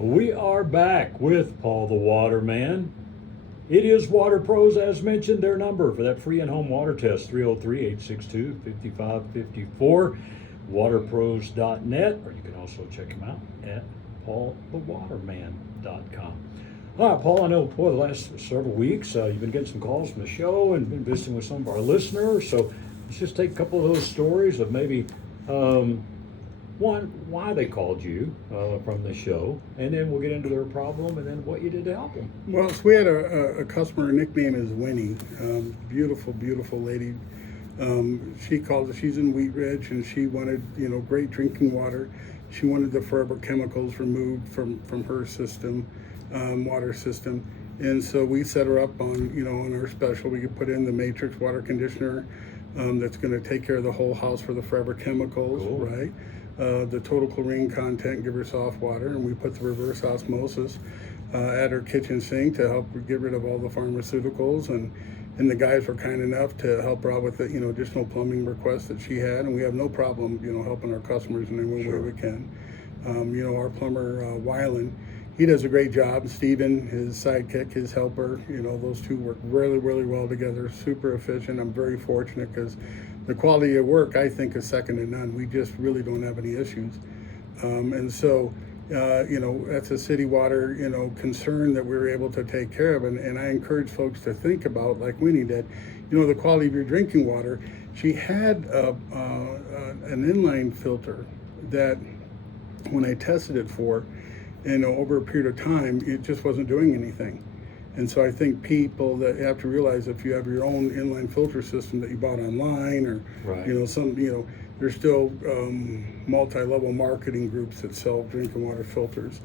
We are back with Paul the Waterman. It is Water Pros, as mentioned, their number for that free in-home water test, 303-862-5554, waterpros.net, or you can also check them out at paulthewaterman.com. All right, Paul, I know, boy, the last several weeks you've been getting some calls from the show and been visiting with some of our listeners, so let's just take a couple of those stories of maybe one, why they called you from the show, and then we'll get into their problem and then what you did to help them. Well, so we had a customer, her nickname is Winnie, beautiful, beautiful lady. She called, she's in Wheat Ridge, and she wanted, great drinking water. She wanted the forever chemicals removed from her system, water system. And so we set her up on, on our special. We could put in the Matrix water conditioner that's going to take care of the whole house for the forever chemicals, Cool. right? The total chlorine content, give her soft water, and we put the reverse osmosis at her kitchen sink to help get rid of all the pharmaceuticals, and the guys were kind enough to help her out with the additional plumbing requests that she had, and we have no problem helping our customers in any way we can. Our plumber Weiland, he does a great job. Steven, his sidekick, his helper, those two work really, really well together, super efficient. I'm very fortunate because the quality of work, I think, is second to none. We just really don't have any issues. And so, that's a city water, concern that we were able to take care of. And I encourage folks to think about, like Winnie did, the quality of your drinking water. She had an inline filter that when I tested it for, over a period of time, it just wasn't doing anything. And so I think people that have to realize if you have your own inline filter system that you bought online, or Right. there's still multi-level marketing groups that sell drinking water filters.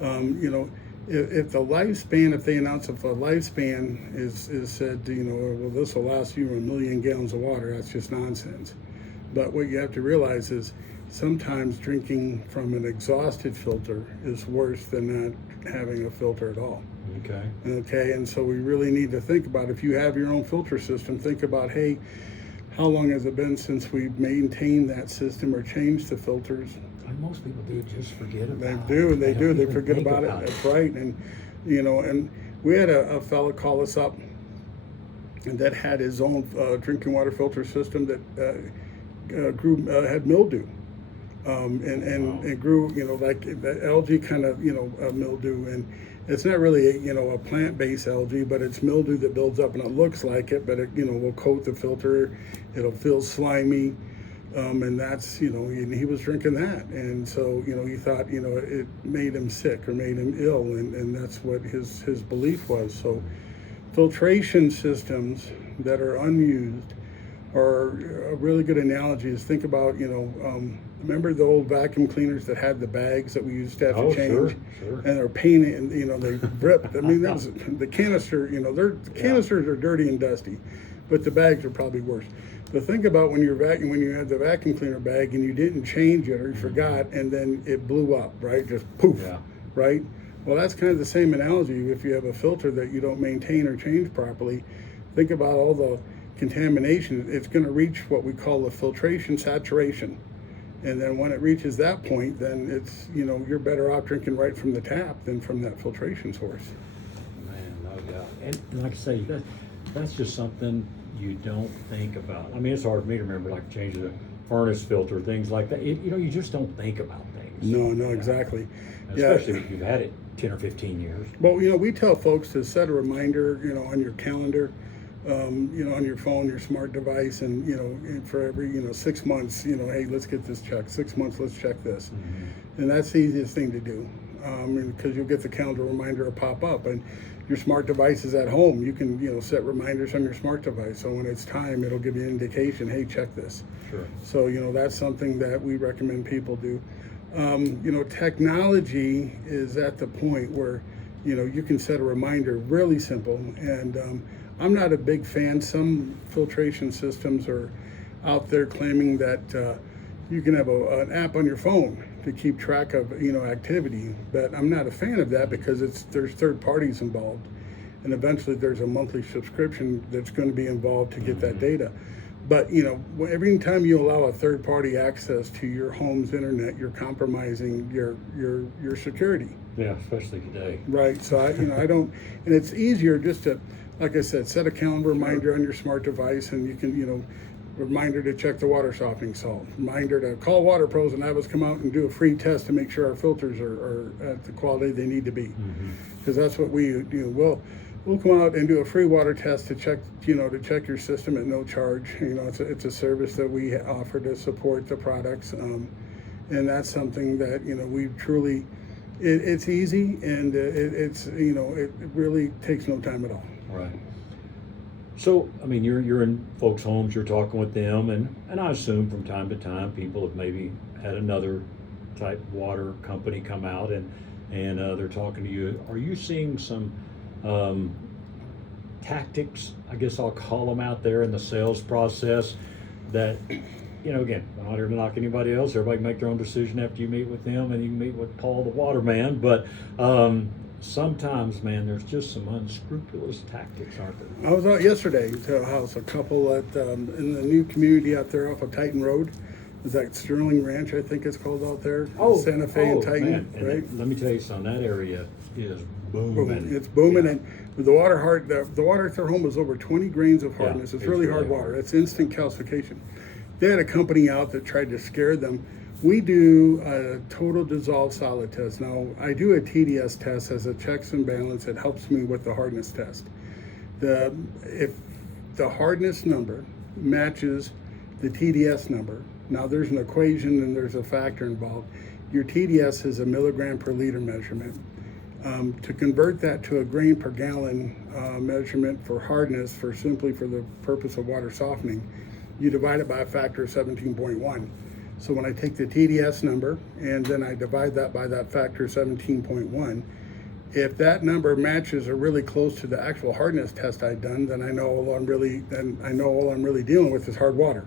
If the lifespan, if they announce if a lifespan is said, well, this will last you 1 million gallons of water, that's just nonsense. But what you have to realize is sometimes drinking from an exhausted filter is worse than not having a filter at all. Okay, and so we really need to think about, if you have your own filter system, think about, hey, how long has it been since we've maintained that system or changed the filters? And most people do just forget about it. They don't they even forget think about it. That's right. And and we had a fella call us up that had his own drinking water filter system that had mildew. It grew, like the algae kind of, mildew, and it's not really a plant-based algae, but it's mildew that builds up and it looks like it, but it, will coat the filter, it'll feel slimy, and that's, and he was drinking that, and so, he thought, it made him sick or made him ill, and that's what his belief was. So filtration systems that are unused are a really good analogy. Is think about, remember the old vacuum cleaners that had the bags that we used to have to change? Sure. And they're painted, and they ripped. I mean, that was the canister. The canisters are dirty and dusty, but the bags are probably worse. But think about when you had the vacuum cleaner bag and you didn't change it or you forgot, and then it blew up, right? Just poof, right? Well, that's kind of the same analogy. If you have a filter that you don't maintain or change properly, think about all the contamination. It's going to reach what we call the filtration saturation. And then when it reaches that point, then it's, you're better off drinking right from the tap than from that filtration source. Man, no doubt. And like I say, that's just something you don't think about. I mean, it's hard for me to remember, like changing the furnace filter, things like that. You just don't think about things. No, exactly. Especially if you've had it 10 or 15 years. Well, we tell folks to set a reminder, on your calendar, on your phone, your smart device, and for every 6 months, hey, let's get this checked. 6 months, let's check this. Mm-hmm. And that's the easiest thing to do, because you'll get the calendar reminder to pop up, and your smart device is at home. You can set reminders on your smart device, so when it's time, it'll give you an indication, hey, check this. Sure. So that's something that we recommend people do. Technology is at the point where you can set a reminder, really simple, and I'm not a big fan. Some filtration systems are out there claiming that you can have an app on your phone to keep track of activity, but I'm not a fan of that because there's third parties involved, and eventually there's a monthly subscription that's going to be involved to get that data. But every time you allow a third party access to your home's internet, you're compromising your security. Yeah, especially today. Right. So I don't, and it's easier just to, like I said, set a calendar reminder on your smart device, and you can, reminder to check the water softening salt, reminder to call Water Pros and have us come out and do a free test to make sure our filters are at the quality they need to be. Because that's what we do. We'll come out and do a free water test to check, to check your system at no charge. It's a service that we offer to support the products, and that's something that we truly. It's easy, and it really takes no time at all. Right. So, I mean, you're in folks' homes, you're talking with them, and I assume from time to time people have maybe had another type water company come out and they're talking to you. Are you seeing some tactics, I guess I'll call them, out there in the sales process that, again, I'm not here to knock anybody else. Everybody can make their own decision after you meet with them, and you can meet with Paul the Waterman. But sometimes, man, there's just some unscrupulous tactics, aren't there? I was out yesterday to a house, a couple at in the new community out there off of Titan Road. Is that Sterling Ranch, I think it's called out there? Santa Fe and Titan, man. And right? let me tell you something, that area is booming. It's booming, and the water the water at their home is over 20 grains of hardness. It's really hard water. It's instant calcification. They had a company out that tried to scare them. We do a total dissolved solid test. Now, I do a TDS test as a checks and balance. It helps me with the hardness test. If the hardness number matches the TDS number, now there's an equation and there's a factor involved. Your TDS is a milligram per liter measurement. To convert that to a grain per gallon measurement for hardness, simply for the purpose of water softening, you divide it by a factor of 17.1. So when I take the TDS number and then I divide that by that factor 17.1, if that number matches or really close to the actual hardness test I've done, then I know all I'm really dealing with is hard water.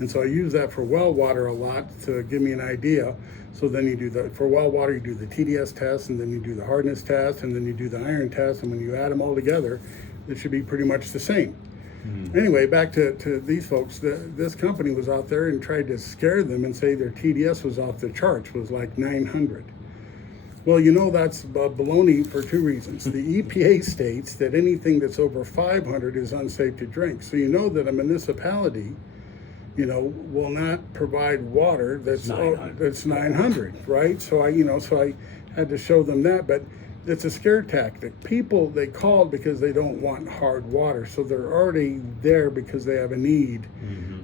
And so I use that for well water a lot to give me an idea. So then for well water, you do the TDS test, and then you do the hardness test, and then you do the iron test, and when you add them all together, it should be pretty much the same. Anyway, back to these folks. This company was out there and tried to scare them and say their TDS was off the charts, was like 900. Well, that's baloney for two reasons. The EPA states that anything that's over 500 is unsafe to drink. So that a municipality, will not provide water that's 900, right? So I had to show them that, but it's a scare tactic. People, they called because they don't want hard water, so they're already there because they have a need.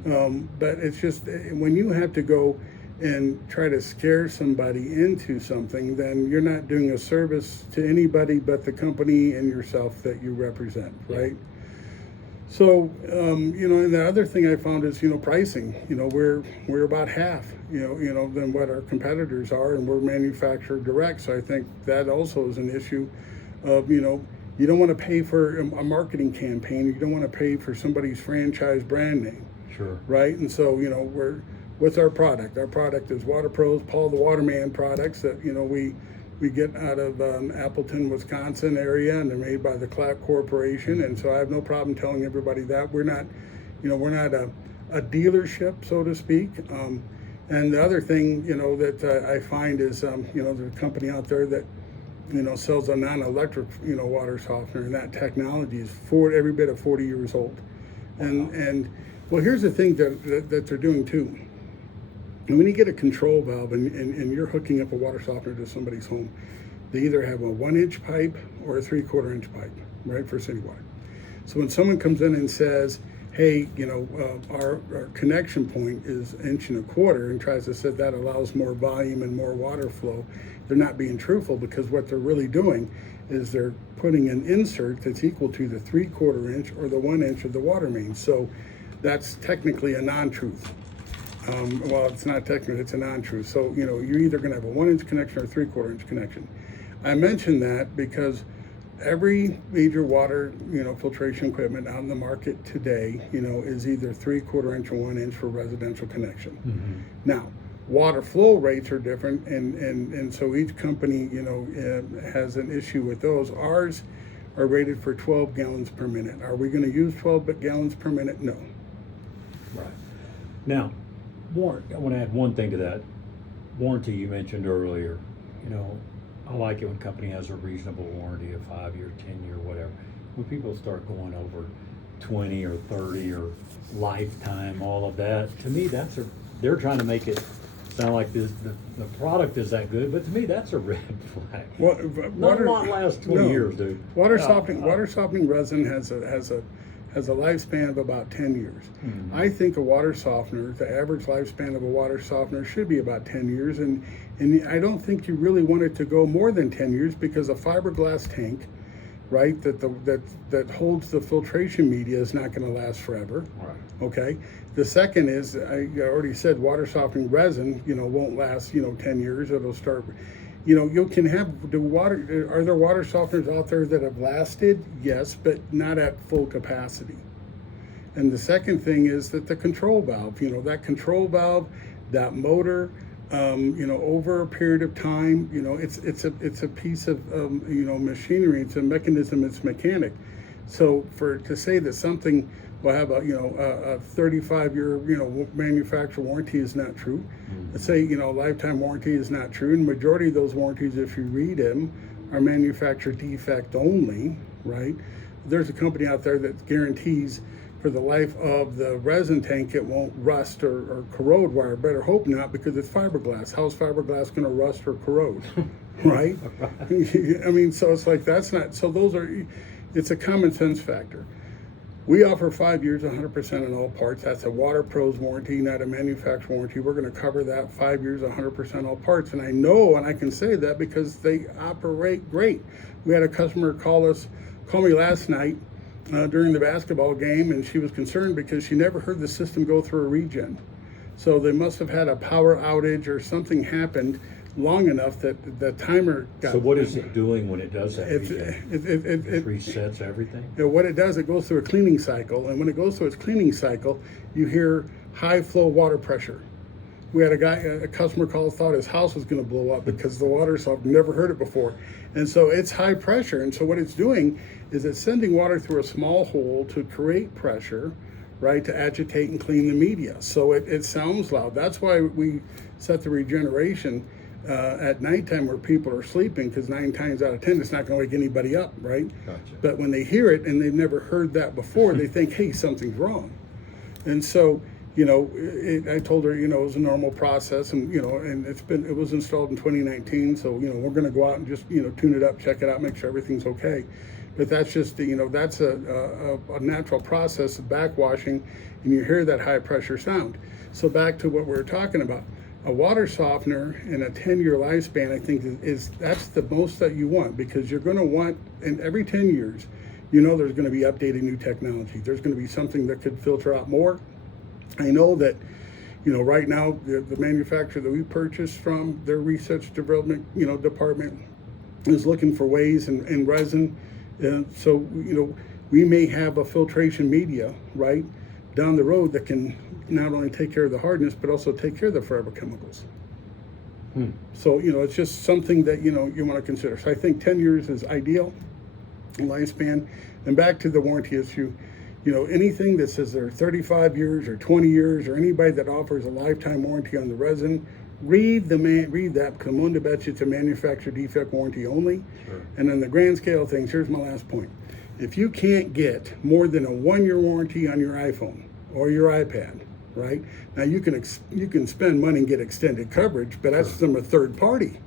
But it's just, when you have to go and try to scare somebody into something, then you're not doing a service to anybody but the company and yourself that you represent, right? So, and the other thing I found is, pricing. We're about half, than what our competitors are, and we're manufacturer direct. So I think that also is an issue of, you don't want to pay for a marketing campaign. You don't want to pay for somebody's franchise brand name. Sure. Right. And so, we're with our product. Our product is Water Pros, Paul the Waterman products that, we get out of Appleton, Wisconsin area, and they're made by the Clack Corporation. And so I have no problem telling everybody that we're not a dealership, so to speak. And the other thing, that I find is, there's a company out there that, sells a non-electric, water softener, and that technology is every bit of 40 years old. And well, here's the thing that they're doing too. And when you get a control valve and you're hooking up a water softener to somebody's home, they either have a 1-inch pipe or a 3/4 inch pipe, right, for city water. So when someone comes in and says, hey, our connection point is 1.25 inches and tries to say that allows more volume and more water flow, they're not being truthful, because what they're really doing is they're putting an insert that's equal to the 3/4 inch or the 1 inch of the water main. So that's technically a non-truth. Well, it's not technically, it's a non-truth. So, you're either going to have a 1-inch connection or a 3/4 inch connection. I mention that because every major water, filtration equipment out in the market today, is either 3/4 inch or 1 inch for residential connection. Now, water flow rates are different, and so each company, has an issue with those. Ours are rated for 12 gallons per minute. Are we going to use 12 gallons per minute? No. Right. Now, I want to add one thing to that. Warranty you mentioned earlier. I like it when a company has a reasonable warranty, a 5-year, 10-year, whatever. When people start going over 20 or 30 or lifetime, all of that, to me, they're trying to make it sound like the product is that good, but to me, that's a red flag. Not a lot lasts 20 years, dude. Water softening resin has a lifespan of about 10 years. Mm-hmm. I think a water softener, the average lifespan of a water softener should be about 10 years, and I don't think you really want it to go more than 10 years because a fiberglass tank, right, that holds the filtration media is not going to last forever. Right. Okay. The second is, I already said, water softening resin, won't last, 10 years. It'll start, you can have are there water softeners out there that have lasted? Yes, but not at full capacity. And the second thing is that the control valve, that control valve, that motor, over a period of time, it's a piece of, machinery, it's a mechanism, it's mechanic. So to say that something will have a 35-year, manufacturer warranty is not true. Mm-hmm. Let's say, lifetime warranty is not true. And the majority of those warranties, if you read them, are manufacturer defect only, right? There's a company out there that guarantees for the life of the resin tank it won't rust or corrode. Well, I better hope not, because it's fiberglass. How's fiberglass going to rust or corrode, right? I mean, so it's like it's a common sense factor. We offer 5 years, 100% on all parts. That's a Water Pros warranty, not a manufacturer warranty. We're going to cover that 5 years, 100% all parts. And I know, and I can say that because they operate great. We had a customer call me last night during the basketball game, and she was concerned because she never heard the system go through a regen. So they must have had a power outage or something happened long enough that the timer got... So what is it doing when it does that? It resets everything? What it does, it goes through a cleaning cycle, and when it goes through its cleaning cycle, you hear high flow water pressure. We had a customer call, thought his house was going to blow up because the water softener, never heard it before. And so it's high pressure, and so what it's doing is it's sending water through a small hole to create pressure, right, to agitate and clean the media. So it sounds loud. That's why we set the regeneration at nighttime where people are sleeping, because 9 times out of 10 it's not going to wake anybody up, right? Gotcha. But when they hear it and they've never heard that before, they think, hey, something's wrong. And so, I told her, it was a normal process, and and it was installed in 2019, so we're going to go out and just tune it up, check it out, make sure everything's okay. But that's just that's a natural process of backwashing, and you hear that high pressure sound. So back to what we were talking about. A water softener in a 10-year lifespan, I think that's the most that you want, because you're going to want, and every 10 years, there's going to be updated new technology. There's going to be something that could filter out more. I know that, right now, the manufacturer that we purchased from, their research development, department is looking for ways in resin. So, we may have a filtration media, right, down the road that can not only take care of the hardness, but also take care of the forever chemicals. So, it's just something that, you want to consider. So I think 10 years is ideal lifespan. And back to the warranty issue, anything that says they're 35 years or 20 years, or anybody that offers a lifetime warranty on the resin, read that, because I'm willing to bet you it's a manufacturer defect warranty only. Sure. And on the grand scale of things, here's my last point. If you can't get more than a 1-year warranty on your iPhone or your iPad, right? Now you can spend money and get extended coverage, but that's from a third party.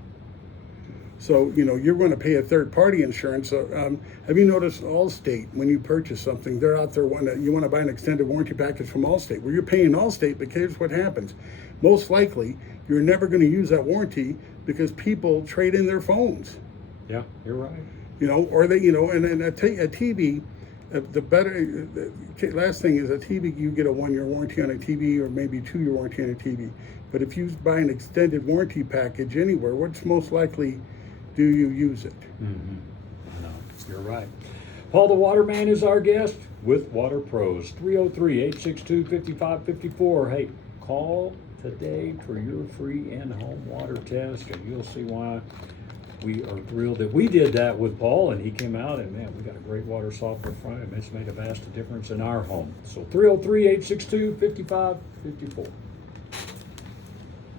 So you're going to pay a third party insurance. Have you noticed Allstate, when you purchase something, they're out there you want to buy an extended warranty package from Allstate. Well, you're paying Allstate, but here's what happens. Most likely, you're never going to use that warranty because people trade in their phones. Yeah, you're right. Or they, and a TV. The last thing is a TV, you get a 1-year warranty on a TV, or maybe 2-year warranty on a TV. But if you buy an extended warranty package anywhere, what's most likely do you use it? Mm-hmm. I know, you're right. Paul the Waterman is our guest with Water Pros. 303-862-5554. Hey, call today for your free in-home water test, and you'll see why we are thrilled that we did that with Paul, and he came out, and man, we got a great water softener front, and it's made a vast difference in our home. So 303-862-5554.